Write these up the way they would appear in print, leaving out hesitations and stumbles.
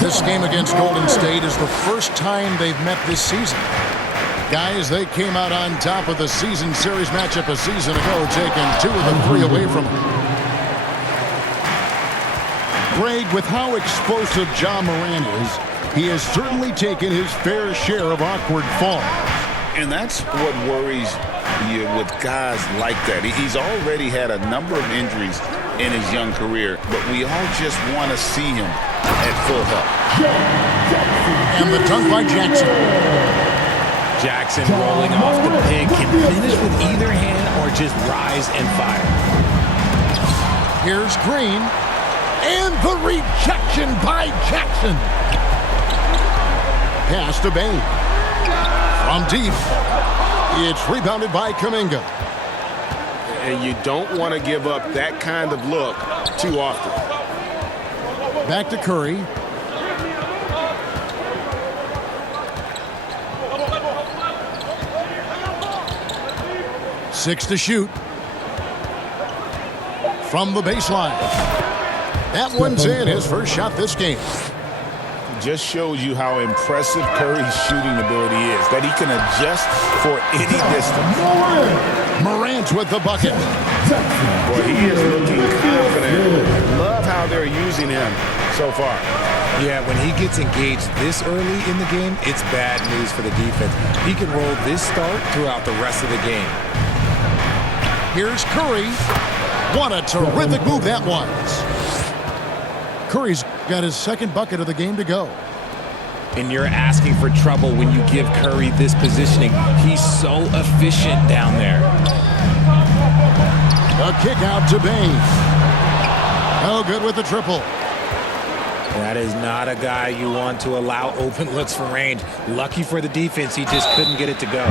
This game against Golden State is the first time they've met this season. Guys, they came out on top of the season series matchup a season ago, taking 2 of the 3 away from them. Greg, with how explosive Ja Morant is, he has certainly taken his fair share of awkward falls. And that's what worries you with guys like that. He's already had a number of injuries in his young career, but we all just want to see him at full health. And the dunk by Jackson. Jackson rolling off the pick, can finish with either hand or just rise and fire. Here's Green. And the rejection by Jackson. Pass to Bain. From deep. It's rebounded by Kuminga. And you don't want to give up that kind of look too often. Back to Curry. Six to shoot. From the baseline. That one's in, his first shot this game. Just shows you how impressive Curry's shooting ability is, that he can adjust for any distance. Morant with the bucket. Boy, he is looking confident. I love how they're using him so far. Yeah, when he gets engaged this early in the game, it's bad news for the defense. He can roll this start throughout the rest of the game. Here's Curry. What a terrific move that was. Curry's got his second bucket of the game to go. And you're asking for trouble when you give Curry this positioning. He's so efficient down there. A kick out to Bain. Oh, good with the triple. That is not a guy you want to allow open looks from range. Lucky for the defense, he just couldn't get it to go.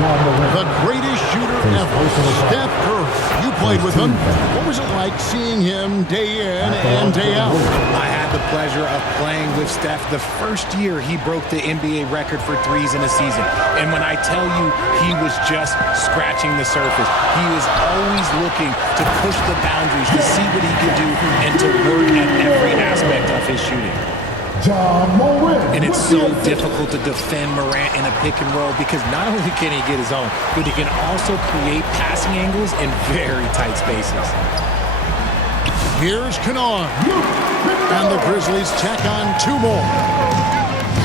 The greatest shooter ever, Steph Curry. You played with him. What was it like seeing him day in and day out? I had the pleasure of playing with Steph the first year he broke the NBA record for threes in a season. And when I tell you he was just scratching the surface, he is always looking to push the boundaries, to see what he can do, and to work at every aspect of his shooting. And it's so difficult to defend Morant in a pick and roll because not only can he get his own, but he can also create passing angles in very tight spaces. Here's Kennard. And the Grizzlies tack on 2 more.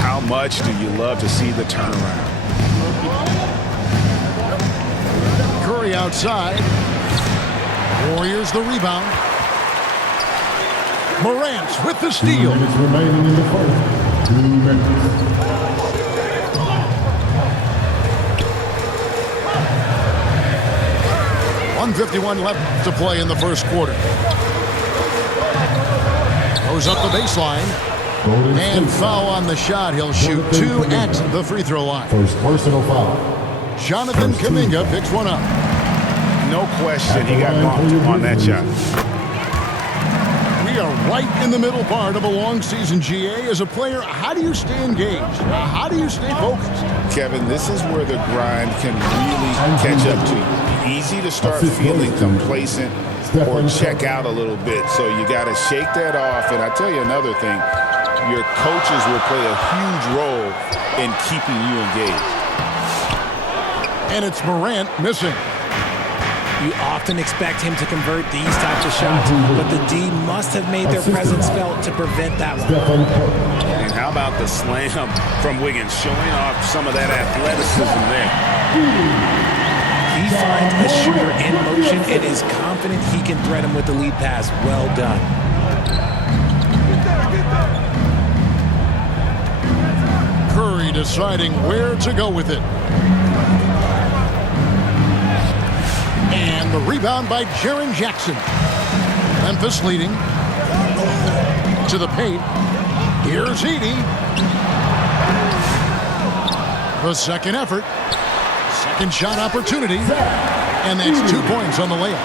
How much do you love to see the turnaround? Curry outside. Warriors the rebound. Morant with the steal. 2 minutes remaining in the first. 2 minutes. .151 left to play in the first quarter. Goes up the baseline. And foul on the shot. He'll shoot 2 at the free throw line. First personal foul. Jonathan Kuminga picks one up. No question he got bumped on that shot. We are right in the middle part of a long season, GA. As a player, how do you stay engaged? How do you stay focused? Kevin, this is where the grind can really catch up to you. Easy to start feeling complacent or check out a little bit. So you got to shake that off. And I tell you another thing, your coaches will play a huge role in keeping you engaged. And it's Morant missing. You often expect him to convert these types of shots, but the D must have made their presence felt to prevent that one. And how about the slam from Wiggins, showing off some of that athleticism there. He finds a shooter in motion and is confident he can thread him with the lead pass. Well done. Curry deciding where to go with it. And the rebound by Jaren Jackson. Memphis leading. To the paint. Here's Edey. The second effort. Second shot opportunity. And that's 2 points on the layup.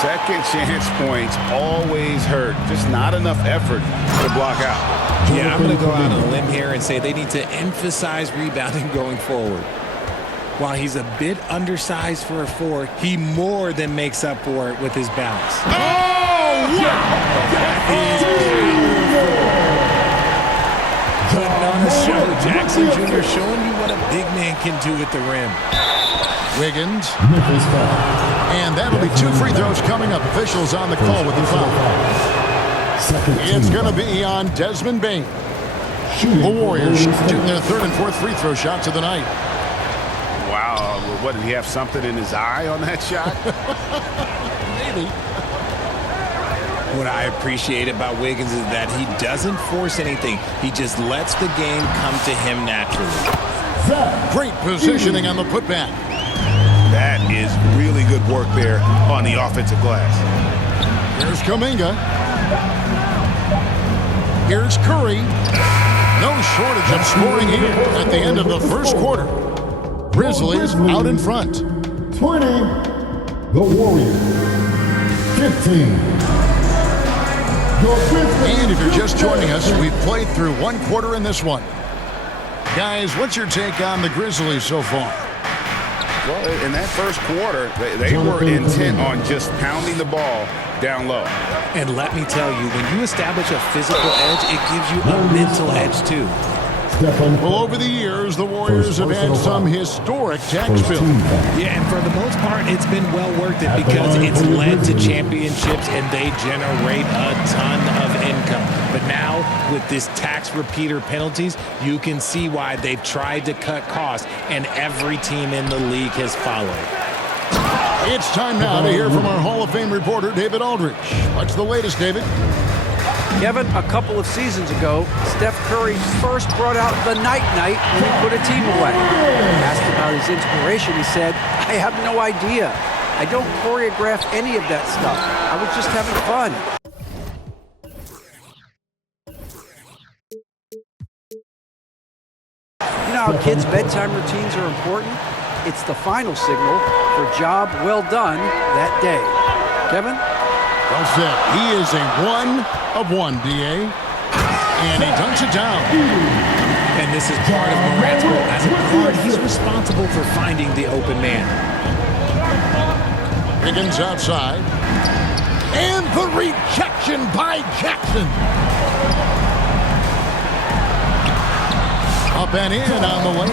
Second chance points always hurt. Just not enough effort to block out. Yeah, I'm going to go out on a limb here and say they need to emphasize rebounding going forward. While he's a bit undersized for a 4, he more than makes up for it with his balance. Oh, wow! That is powerful. Jackson Jr. showing you what a big man can do at the rim. Wiggins. Memphis foul. And that'll be 2 free throws coming up. Officials on the call with the foul. Second It's team going to foul. be on Desmond Bain. Shooting The Warriors for shooting their 3rd and 4th free throw shots of the night. Wow, what, did he have something in his eye on that shot? Maybe. What I appreciate about Wiggins is that he doesn't force anything. He just lets the game come to him naturally. Zach. Great positioning on the putback. That is really good work there on the offensive glass. Here's Kuminga. Here's Curry. No shortage of scoring here at the end of the first quarter. Grizzlies out in front. 20. The Warriors. 15. And if you're just joining us, we've played through 1 quarter in this one. Guys, what's your take on the Grizzlies so far? Well, in that first quarter, they were intent on just pounding the ball down low. And let me tell you, when you establish a physical edge, it gives you a mental edge too. Well, over the years, the Warriors have had some historic tax bills. Yeah, and for the most part, it's been well worth it because it's led to championships and they generate a ton of income. But now, with this tax repeater penalties, you can see why they've tried to cut costs, and every team in the league has followed. It's time now to hear from our Hall of Fame reporter, David Aldrich. What's the latest, David? Kevin, a couple of seasons ago, Steph Curry first brought out the night-night when he put a team away. Asked about his inspiration, he said, "I have no idea. I don't choreograph any of that stuff. I was just having fun." You know how kids' bedtime routines are important? It's the final signal for job well done that day. Kevin? Well said. He is a 1 of 1, D.A. And he dunks it down. And this is part of Morant's role. As a guard, he's responsible for finding the open man. Wiggins outside. And the rejection by Jackson. Up and in on the lane.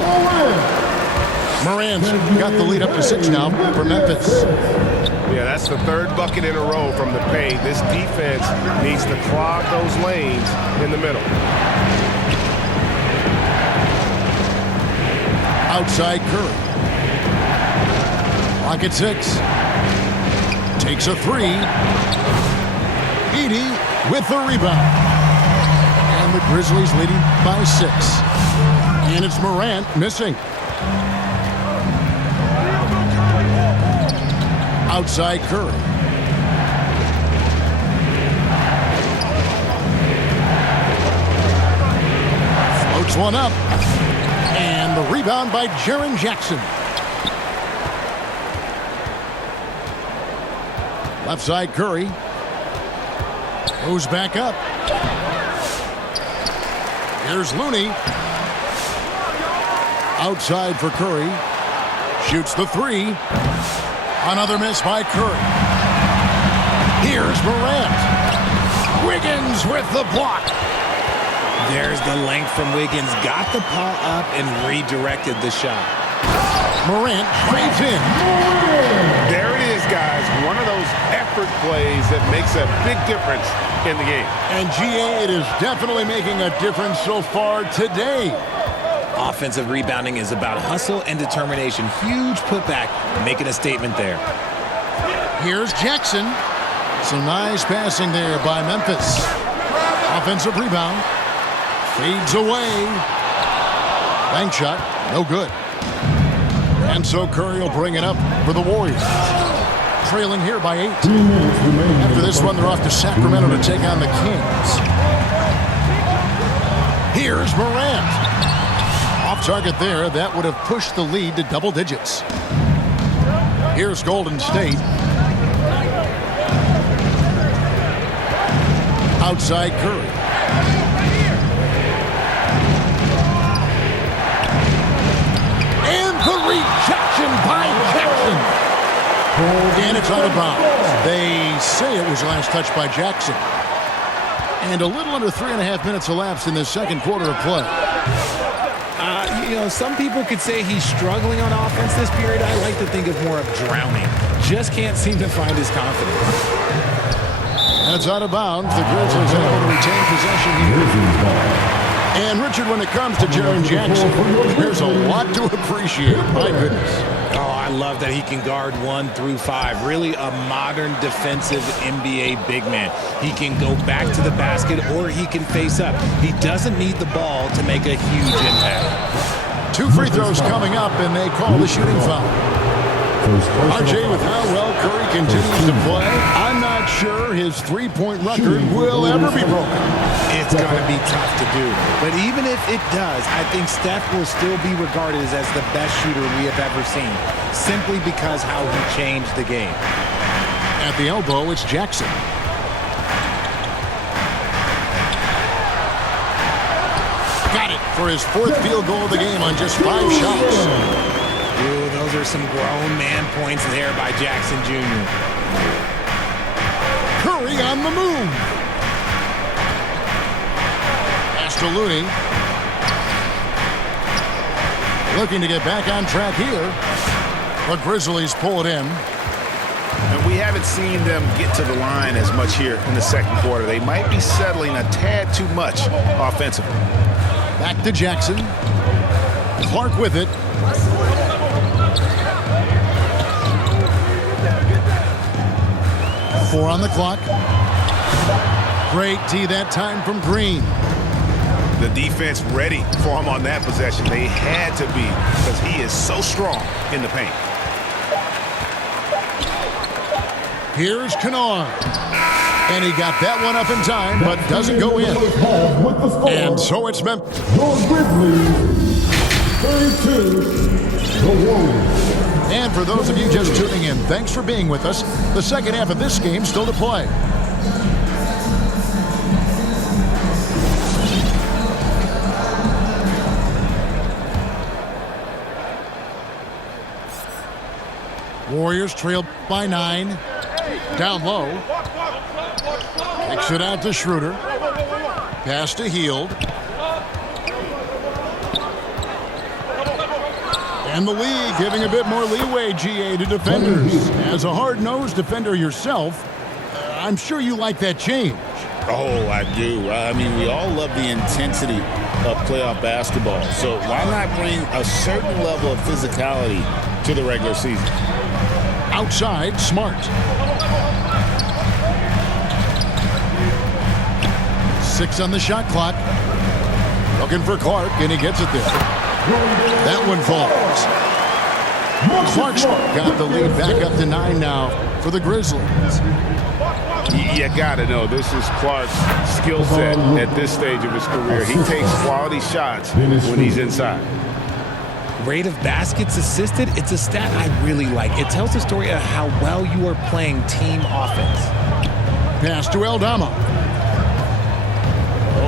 Morant's got the lead up to 6 now for Memphis. Yeah, that's the 3rd bucket in a row from the paint. This defense needs to clog those lanes in the middle. Outside Curry. Clock at 6. Takes a 3. Edey with the rebound. And the Grizzlies leading by 6. And it's Morant missing. Outside Curry. Floats one up. And the rebound by Jaren Jackson. Left side Curry. Goes back up. Here's Looney. Outside for Curry. Shoots the 3. Another miss by Curry. Here's Morant. Wiggins with the block. There's the length from Wiggins. Got the paw up and redirected the shot. Morant trades in. There it is, guys. One of those effort plays that makes a big difference in the game. And GA, it is definitely making a difference so far today. Offensive rebounding is about hustle and determination. Huge putback, making a statement there. Here's Jackson. Some nice passing there by Memphis. Offensive rebound. Fades away. Bank shot. No good. And so Curry will bring it up for the Warriors. Trailing here by 8. After this one, they're off to Sacramento to take on the Kings. Here's Morant. Off target there. That would have pushed the lead to double digits. Here's Golden State. Outside Curry. And the rejection by Jackson. And it's out of bounds. They say it was last touched by Jackson. And a little under 3.5 minutes elapsed in the second quarter of play. Some people could say he's struggling on offense this period. I like to think of more of drowning. Just can't seem to find his confidence. That's out of bounds. The Grizzlies are able to retain possession here. And, Richard, when it comes to Jaren Jackson, there's a lot to appreciate. My goodness. Oh, I love that he can guard 1 through 5. Really a modern defensive NBA big man. He can go back to the basket or he can face up. He doesn't need the ball to make a huge impact. 2 free throws coming up, and they call the shooting foul. RJ, with how well Curry continues to play, I'm not sure his three-point record will ever be broken. It's going to be tough to do. But even if it does, I think Steph will still be regarded as the best shooter we have ever seen, simply because how he changed the game. At the elbow, it's Jackson. Got it for his 4th field goal of the game on just 5 shots. Ooh, those are some grown man points there by Jackson Jr. Curry on the move. Pass to Looney. Looking to get back on track here. The Grizzlies pull it in. And we haven't seen them get to the line as much here in the second quarter. They might be settling a tad too much offensively. Back to Jackson. Clark with it. Four on the clock. Great D that time from Green. The defense ready for him on that possession. They had to be, because he is so strong in the paint. Here's Kennard. And he got that one up in time, but doesn't go in. And so it's Memphis. The Grizzlies, 32, the Warriors. And for those of you just tuning in, thanks for being with us. The second half of this game still to play. Warriors trail by 9. Down low. Kicks it out to Schroeder. Pass to Hield. And the league giving a bit more leeway, GA, to defenders. As a hard-nosed defender yourself, I'm sure you like that change. Oh, I do. I mean, we all love the intensity of playoff basketball. So why not bring a certain level of physicality to the regular season? Outside, Smart. 6 on the shot clock. Looking for Clark, and he gets it there. That one falls. Clark's got the lead back up to 9 now for the Grizzlies. You got to know, this is Clark's skill set at this stage of his career. He takes quality shots when he's inside. Rate of baskets assisted, it's a stat I really like. It tells the story of how well you are playing team offense. Pass to Aldama.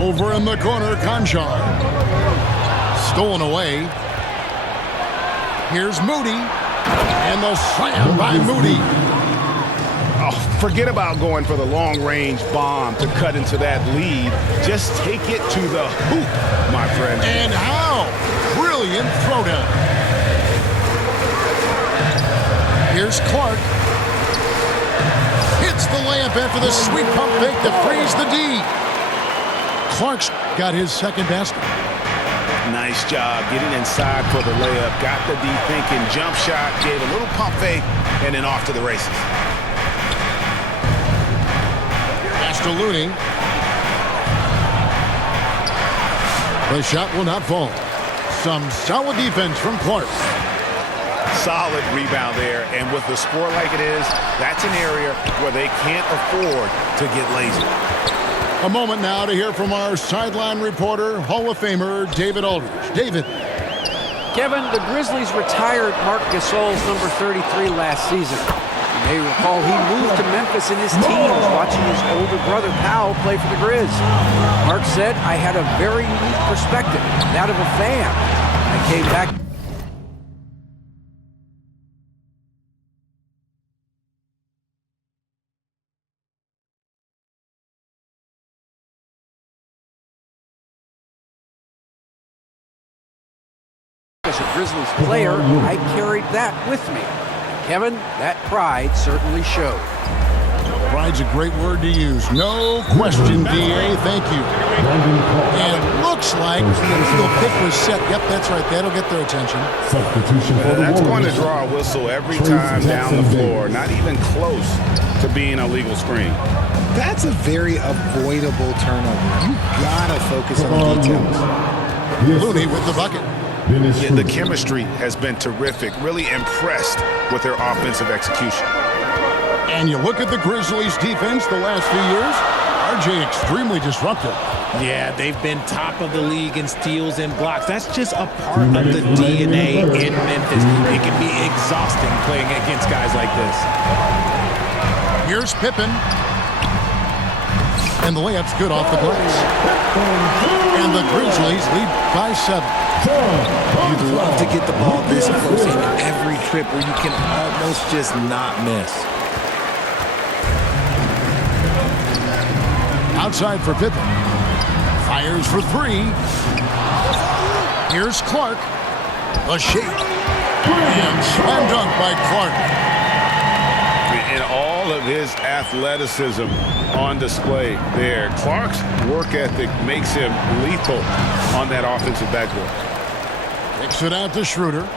Over in the corner, Conchar. Stolen away. Here's Moody. And the slam by Moody. Oh, forget about going for the long-range bomb to cut into that lead. Just take it to the hoop, my friend. And how? Brilliant throwdown. Here's Clark. Hits the layup after the sweet pump fake to freeze the D. Clark's got his second basket. Nice job getting inside for the layup. Got the D thinking, jump shot, gave a little pump fake, and then off to the races. Pass to Looney. The shot will not fall. Some solid defense from Clark. Solid rebound there, and with the score like it is, that's an area where they can't afford to get lazy. A moment now to hear from our sideline reporter, Hall of Famer David Aldridge. David. Kevin, the Grizzlies retired Marc Gasol's number 33 last season. You may recall he moved to Memphis in his teens, watching his older brother Powell play for the Grizz. Mark said, "I had a very unique perspective, that of a fan. I came back as a Grizzlies player, I carried that with me. Kevin, that pride certainly showed. Pride's a great word to use. No question, DA. Thank you. And looks like the legal pick was set. Yep, that's right. That'll get their attention. Substitution for the That's going to Warriors. draw a whistle every time down the floor. Not even close to being a legal screen. That's a very avoidable turnover. You gotta focus on the details. Looney with the bucket. Yeah, the chemistry has been terrific. Really impressed with their offensive execution. And you look at the Grizzlies' defense the last few years, RJ extremely disruptive. Yeah, they've been top of the league in steals and blocks. That's just a part of the DNA in Memphis. It can be exhausting playing against guys like this. Here's Pippen. And the layup's good off the glass. And the Grizzlies lead by 7. You'd love to get the ball this close in every trip where you can almost just not miss. Outside for Pippen. Fires for 3. Here's Clark. A shake. And slam dunk by Clark. And all of his athleticism on display there. Clark's work ethic makes him lethal on that offensive backboard. Kicks it out to Schroeder.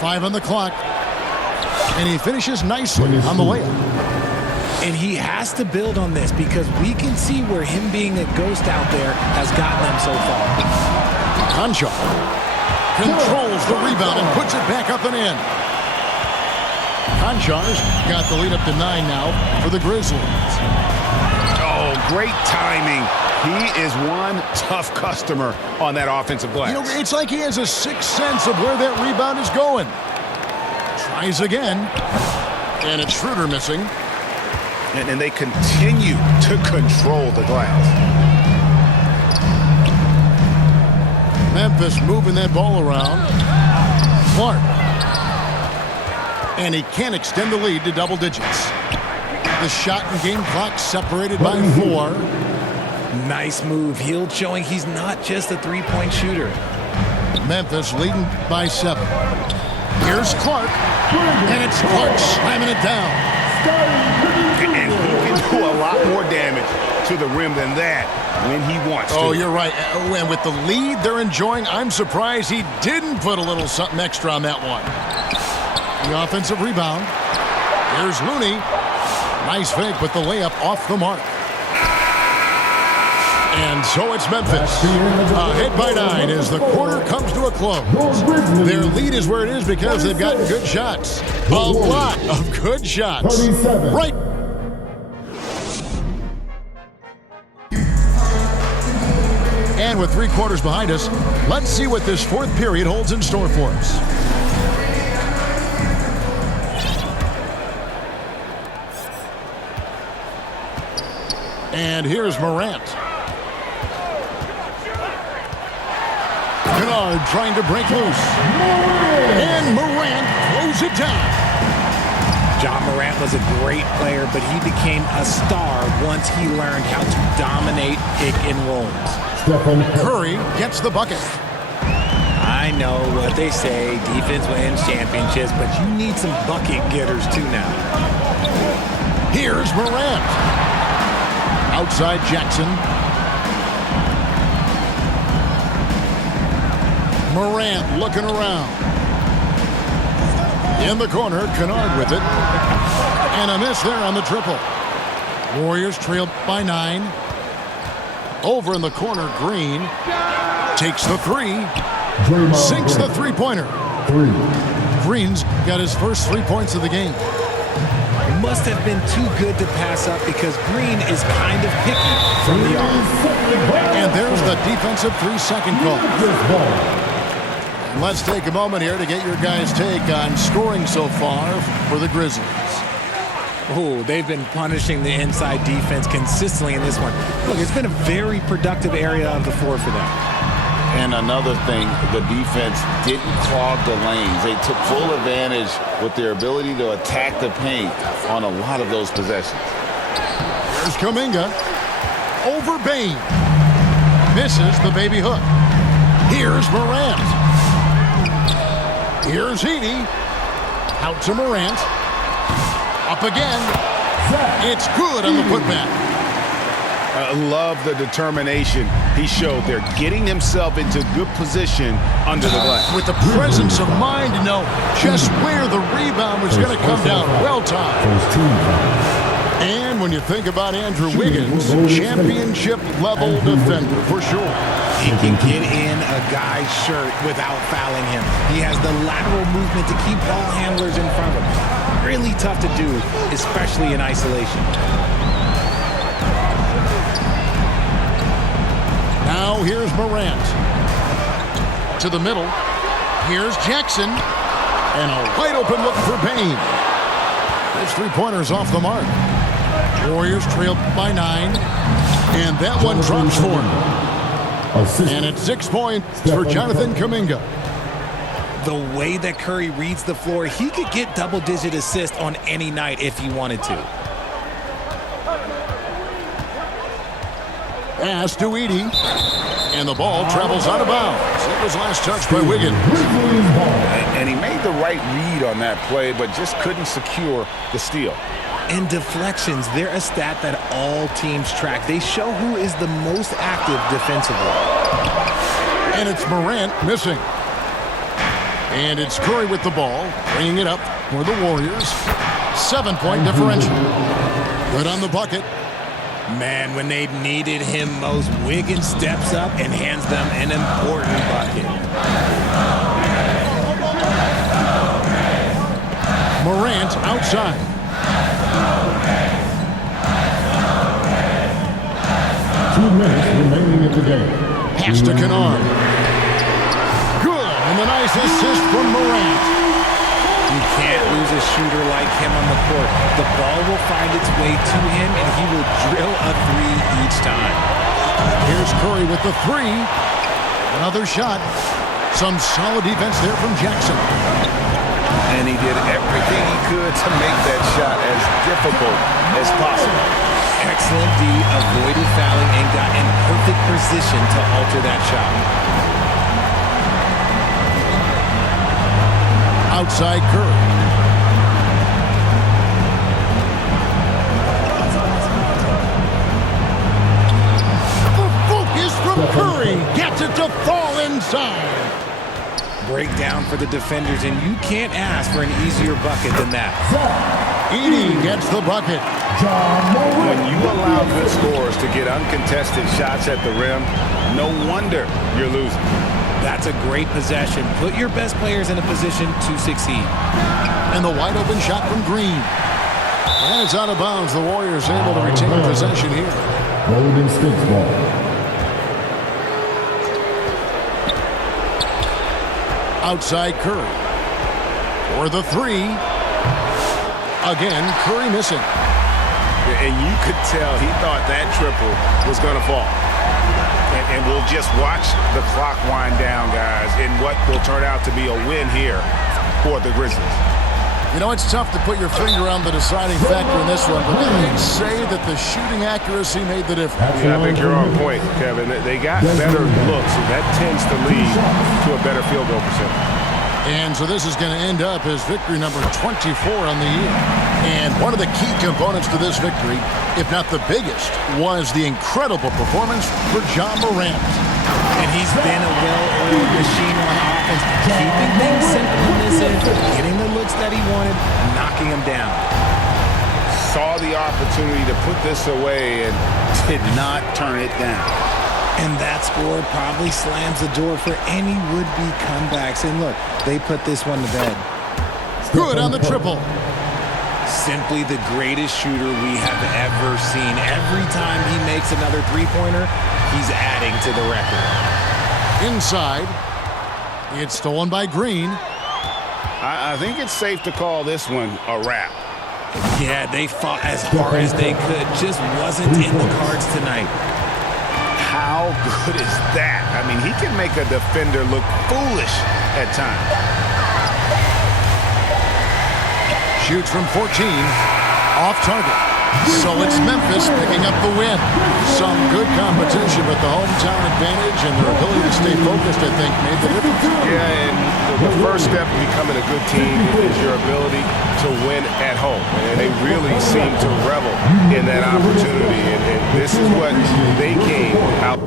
Five on the clock. And he finishes nicely on the layup. And he has to build on this because we can see where him being a ghost out there has gotten them so far. Conchar controls the rebound and puts it back up and in. Conchar's got the lead up to 9 now for the Grizzlies. Oh, great timing. He is one tough customer on that offensive glass. You know, it's like he has a sixth sense of where that rebound is going. Tries again. And it's Schroeder missing. And they continue to control the glass. Memphis moving that ball around. Clark. And he can't extend the lead to double digits. The shot and game clock separated by 4. Nice move. Hield showing he's not just a three-point shooter. Memphis leading by 7. Here's Clark. And it's Clark slamming it down. And he can do a lot more damage to the rim than that when he wants to. Oh, you're right. And with the lead they're enjoying, I'm surprised he didn't put a little something extra on that one. The offensive rebound. Here's Looney. Nice fake, but the layup off the mark. And so it's Memphis. Ahead by 9 as the quarter comes to a close. Their lead is where it is because they've gotten good shots. A lot of good shots. Right. And with 3 quarters behind us, let's see what this 4th period holds in store for us. And here's Morant. Kennard trying to break loose. And Morant throws it down. John Morant was a great player, but he became a star once he learned how to dominate pick and rolls. Curry gets the bucket. I know what they say, defense wins championships, but you need some bucket getters too now. Here's Morant. Outside Jackson. Morant looking around. In the corner, Kennard with it. And a miss there on the triple. Warriors trail by 9. Over in the corner, Green takes the 3. Sinks the three-pointer. Green's got his first 3 points of the game. Must have been too good to pass up because Green is kind of picky from the off. And there's the defensive 3-second call. And let's take a moment here to get your guys' take on scoring so far for the Grizzlies. Oh, they've been punishing the inside defense consistently in this one. Look, it's been a very productive area of the floor for them. And another thing, the defense didn't clog the lanes. They took full advantage with their ability to attack the paint on a lot of those possessions. Here's Kuminga over Bain. Misses the baby hook. Here's Morant. Here's Edey. Out to Morant. Up again. It's good on the putback. I love the determination he showed there, getting himself into good position under the glass. With the presence of mind to know just where the rebound was going to come down. Well timed. And when you think about Andrew Wiggins, championship-level defender for sure. He can get in a guy's shirt without fouling him. He has the lateral movement to keep ball handlers in front of him. Really tough to do, especially in isolation. Now here's Morant. To the middle. Here's Jackson. And a wide open look for Payne. His three-pointer's off the mark. Warriors trailed by 9. And that one drops for him. And it's 6 points for Jonathan Kuminga. The way that Curry reads the floor, he could get double-digit assists on any night if he wanted to. Pass to Edey. And the ball travels out of bounds. It was last touched by Wiggins. And he made the right read on that play, but just couldn't secure the steal. And deflections, they're a stat that all teams track. They show who is the most active defensively. And it's Morant missing. And it's Curry with the ball, bringing it up for the Warriors. 7-point differential. Good on the bucket. Man, when they needed him most, Wiggins steps up and hands them an important bucket. Morant outside. 2 minutes remaining in the game. Pass to Kennard. Good, and the nice assist from Morant. You can't lose a shooter like him on the court. The ball will find its way to him, and he will drill a three each time. Here's Curry with the 3. Another shot. Some solid defense there from Jackson. And he did everything he could to make that shot as difficult as possible. Excellent D, avoided fouling, and got in perfect position to alter that shot. Outside Curry. The focus from Curry gets it to fall inside. Breakdown for the defenders, and you can't ask for an easier bucket than that. Edey gets the bucket. When you allow good scorers to get uncontested shots at the rim, no wonder you're losing. That's a great possession. Put your best players in a position to succeed. And the wide open shot from Green. And it's out of bounds. The Warriors able to retain possession here. Golden State ball. Outside Curry. For the 3. Again, Curry missing. And you could tell he thought that triple was going to fall. And we'll just watch the clock wind down, guys, in what will turn out to be a win here for the Grizzlies. You know, it's tough to put your finger on the deciding factor in this one, but they say that the shooting accuracy made the difference. Yeah, I think you're on point, Kevin. They got better looks, and that tends to lead to a better field goal percentage. And so this is going to end up as victory number 24 on the year. And one of the key components to this victory, if not the biggest, was the incredible performance for Ja Morant. And he's been a well-oiled machine on offense, keeping things simple in this end, getting the looks that he wanted, knocking them down. Saw the opportunity to put this away and did not turn it down. And that score probably slams the door for any would-be comebacks. And look, they put this one to bed. Good on the triple. Simply the greatest shooter we have ever seen. Every time he makes another three-pointer, he's adding to the record. Inside. It's stolen by Green. I think it's safe to call this one a wrap. Yeah, they fought as hard as they could. Just wasn't in the cards tonight. How good is that? I mean, he can make a defender look foolish at times. Shoots from 14. Off target. So it's Memphis picking up the win. Some good competition, but the hometown advantage and their ability to stay focused, I think, made the difference. Yeah, and the first step to becoming a good team is your ability to win at home. And they really seem to revel in that opportunity. And this is what they came out.